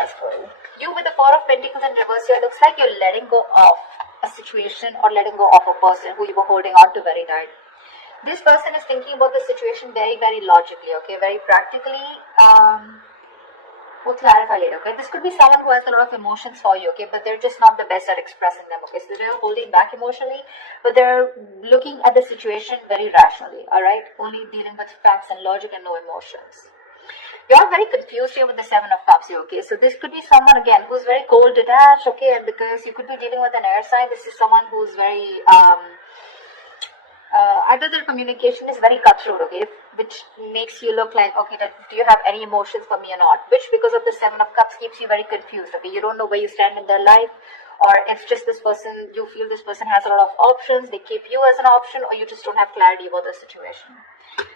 as well. You with the Four of Pentacles in reverse here, looks like you're letting go of a situation or letting go of a person who you were holding on to very tight. This person is thinking about the situation very, very logically, okay, very practically. We'll clarify later, okay. This could be someone who has a lot of emotions for you, okay, but they're just not the best at expressing them, okay. So they're holding back emotionally, but they're looking at the situation very rationally, alright, only dealing with facts and logic and no emotions. You're very confused here with the Seven of Cups here, okay. So this could be someone, again, who's very cold, detached, okay, and because you could be dealing with an air sign, this is someone who's very, either their communication is very cutthroat, okay, which makes you look like, okay, do you have any emotions for me or not, which because of the Seven of Cups keeps you very confused, okay, you don't know where you stand in their life, or it's just this person, you feel this person has a lot of options, they keep you as an option, or you just don't have clarity about the situation.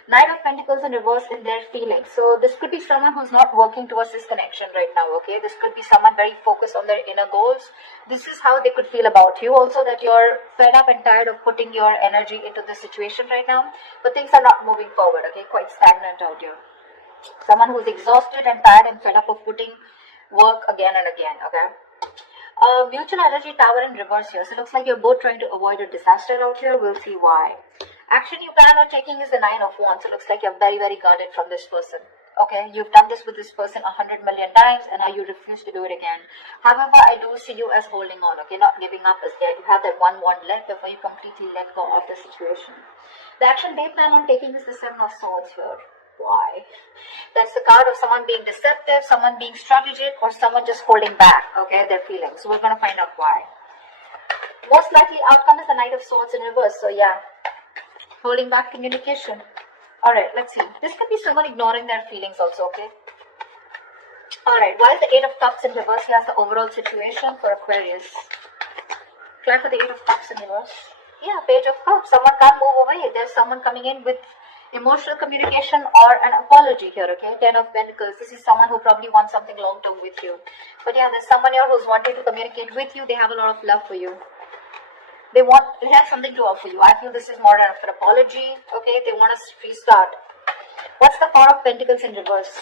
Knight of Pentacles in reverse in their feelings. So this could be someone who's not working towards this connection right now, okay? This could be someone very focused on their inner goals. This is how they could feel about you. Also that you're fed up and tired of putting your energy into this situation right now. But things are not moving forward, okay? Quite stagnant out here. Someone who's exhausted and tired and fed up of putting work again and again, okay? Mutual energy tower in reverse here. So it looks like you're both trying to avoid a disaster out here. We'll see why. Action you plan on taking is the Nine of Wands. So it looks like you're very, very guarded from this person. Okay, you've done this with this person 100 million times and now you refuse to do it again. However, I do see you as holding on, okay, not giving up as yet. You have that one wand left before you completely let go of the situation. The action they plan on taking is the Seven of Swords here. Why? That's the card of someone being deceptive, someone being strategic, or someone just holding back, okay, their feelings. So we're going to find out why. Most likely outcome is the Knight of Swords in reverse. So yeah, holding back communication. Alright, let's see. This could be someone ignoring their feelings also, okay? Alright, while the Eight of Cups in reverse, he has the overall situation for Aquarius. Try for the Eight of Cups in reverse. Yeah, Page of Cups. Someone can't move away. There's someone coming in with emotional communication or an apology here, okay? Ten of Pentacles. This is someone who probably wants something long term with you. But yeah, there's someone here who's wanting to communicate with you. They have a lot of love for you. They have something to offer you. I feel this is more of an apology, okay? They want to restart. What's the Four of Pentacles in reverse?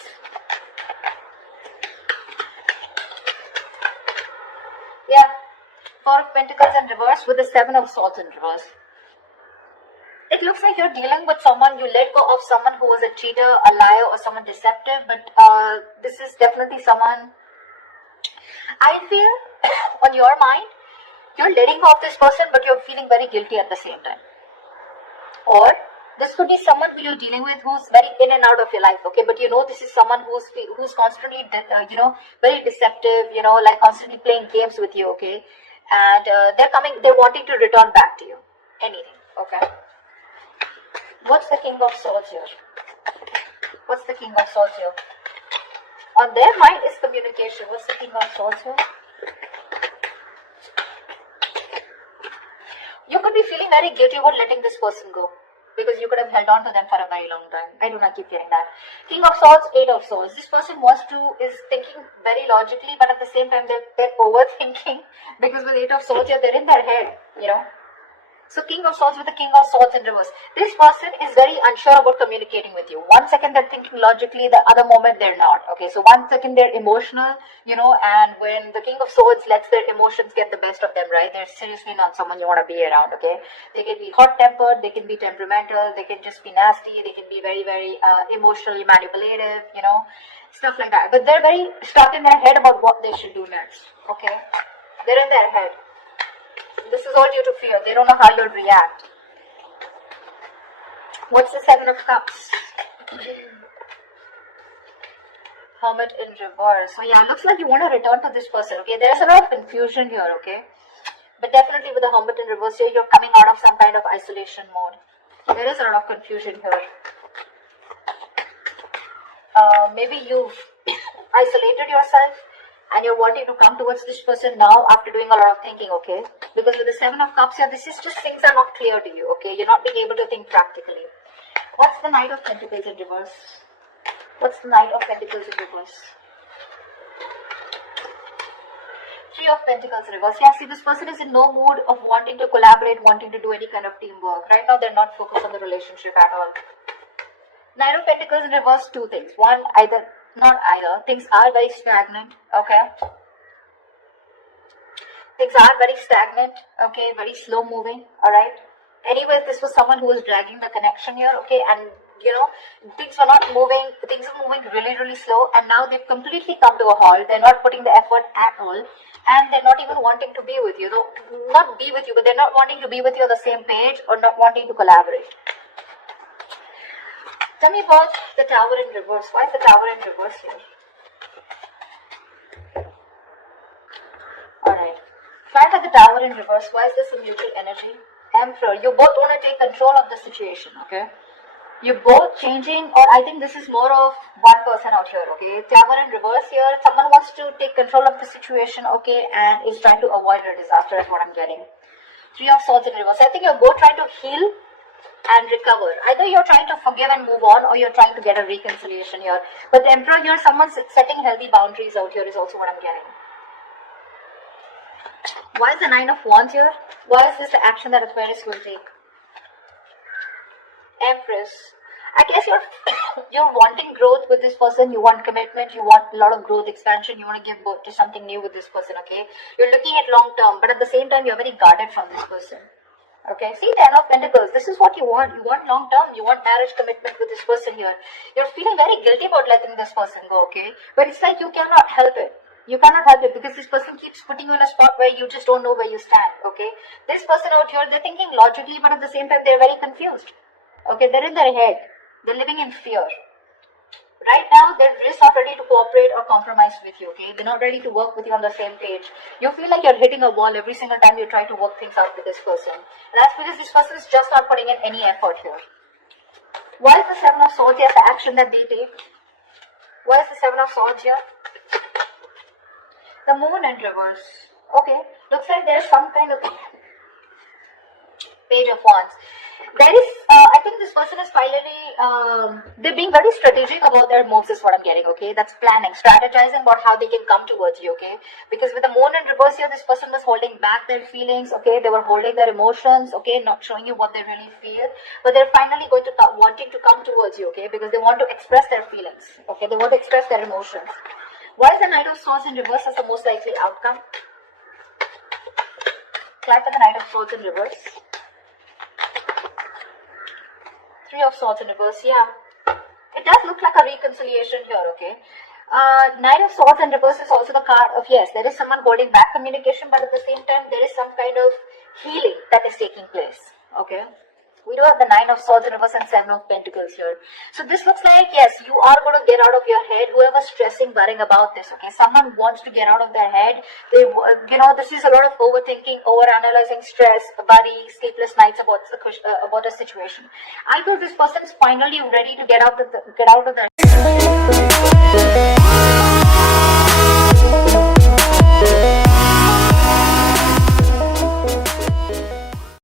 Yeah, Four of Pentacles in reverse with the Seven of Swords in reverse. It looks like you're dealing with someone, you let go of someone who was a cheater, a liar, or someone deceptive, but this is definitely someone, I feel, on your mind, you're letting go of this person, but you're feeling very guilty at the same time. Or, this could be someone who you're dealing with who's very in and out of your life, okay, but you know this is someone who's constantly, very deceptive, like constantly playing games with you, okay, and they're wanting to return back to you, anything, okay. What's the King of Swords here? What's the King of Swords here? On their mind is communication. What's the King of Swords here? You could be feeling very guilty about letting this person go, because you could have held on to them for a very long time. I do not keep hearing that. King of Swords, Eight of Swords. This person is thinking very logically, but at the same time they're overthinking, because with Eight of Swords here, they're in their head, So King of Swords with the King of Swords in reverse. This person is very unsure about communicating with you. One second they're thinking logically, the other moment they're not. Okay, so one second they're emotional, and when the King of Swords lets their emotions get the best of them, right? They're seriously not someone you want to be around, okay? They can be hot-tempered, they can be temperamental, they can just be nasty, they can be very, very emotionally manipulative, stuff like that. But they're very stuck in their head about what they should do next, okay? They're in their head. This is all due to fear. They don't know how you'll react. What's the Seven of Cups? Hermit in reverse. So yeah, looks like you want to return to this person, okay? There's a lot of confusion here, okay? But definitely with the Hermit in reverse here, you're coming out of some kind of isolation mode. There is a lot of confusion here. Maybe you've isolated yourself and you're wanting to come towards this person now after doing a lot of thinking, okay? Because with the Seven of Cups here, this is just things are not clear to you, okay? You're not being able to think practically. What's the Knight of Pentacles in reverse? What's the Knight of Pentacles in reverse? Three of Pentacles in reverse. Yeah, see, this person is in no mood of wanting to collaborate, wanting to do any kind of teamwork. Right now, they're not focused on the relationship at all. Knight of Pentacles in reverse, two things. One, either Not either. Things are very stagnant, okay? Things are very stagnant, okay? Very slow moving, alright? Anyways, this was someone who was dragging the connection here, okay? And, things were not moving, things are moving really, really slow, and now they've completely come to a halt. They're not putting the effort at all, and they're not even wanting to be with you. Not be with you, but they're not wanting to be with you on the same page or not wanting to collaborate. Tell me about the Tower in reverse. Why is the Tower in reverse here? Alright. Why is the Tower in reverse? Why is this a mutual energy? Emperor. You both want to take control of the situation, okay? You're both changing, or I think this is more of one person out here, okay? Tower in reverse here. Someone wants to take control of the situation, okay, and is trying to avoid a disaster, is what I'm getting. Three of Swords in reverse. I think you're both trying to heal and recover. Either you're trying to forgive and move on, or you're trying to get a reconciliation here. But the Emperor here, someone's setting healthy boundaries out here is also what I'm getting. Why is the Nine of Wands here? Why is this the action that Aquarius will take? Empress. I guess you're wanting growth with this person. You want commitment. You want a lot of growth, expansion. You want to give birth to something new with this person, okay? You're looking at long term, but at the same time, you're very guarded from this person. Okay, see, Ten of Pentacles. This is what you want. You want long term. You want marriage commitment with this person here. You're feeling very guilty about letting this person go, okay? But it's like you cannot help it. You cannot help it because this person keeps putting you in a spot where you just don't know where you stand, okay? This person out here, they're thinking logically, but at the same time, they're very confused. Okay, they're in their head. They're living in fear. Right now, they're just not ready to cooperate or compromise with you, okay? They're not ready to work with you on the same page. You feel like you're hitting a wall every single time you try to work things out with this person. And that's because this person is just not putting in any effort here. Why is the Seven of Swords here, the action that they take? Why is the Seven of Swords here? The Moon in reverse. Okay, looks like there's some kind of Page of Wands. There is, I think this person is finally, they're being very strategic about their moves is what I'm getting, okay? That's planning, strategizing about how they can come towards you, okay? Because with the Moon in reverse here, this person was holding back their feelings, okay? They were holding their emotions, okay? Not showing you what they really feel. But they're finally going to wanting to come towards you, okay? Because they want to express their feelings, okay? They want to express their emotions. Why is the Knight of Swords in reverse as the most likely outcome? Clap for the Knight of Swords in reverse. Three of Swords in reverse, yeah. It does look like a reconciliation here, okay? Knight of Swords in reverse is also the card of, yes, there is someone holding back communication, but at the same time, there is some kind of healing that is taking place, okay? We do have the Nine of Swords in reverse and Seven of Pentacles here. So this looks like, yes, you are going to get out of your head. Whoever's stressing, worrying about this, okay? Someone wants to get out of their head. They, this is a lot of overthinking, overanalyzing, stress, worry, sleepless nights about a situation. I feel this person is finally ready to get out of their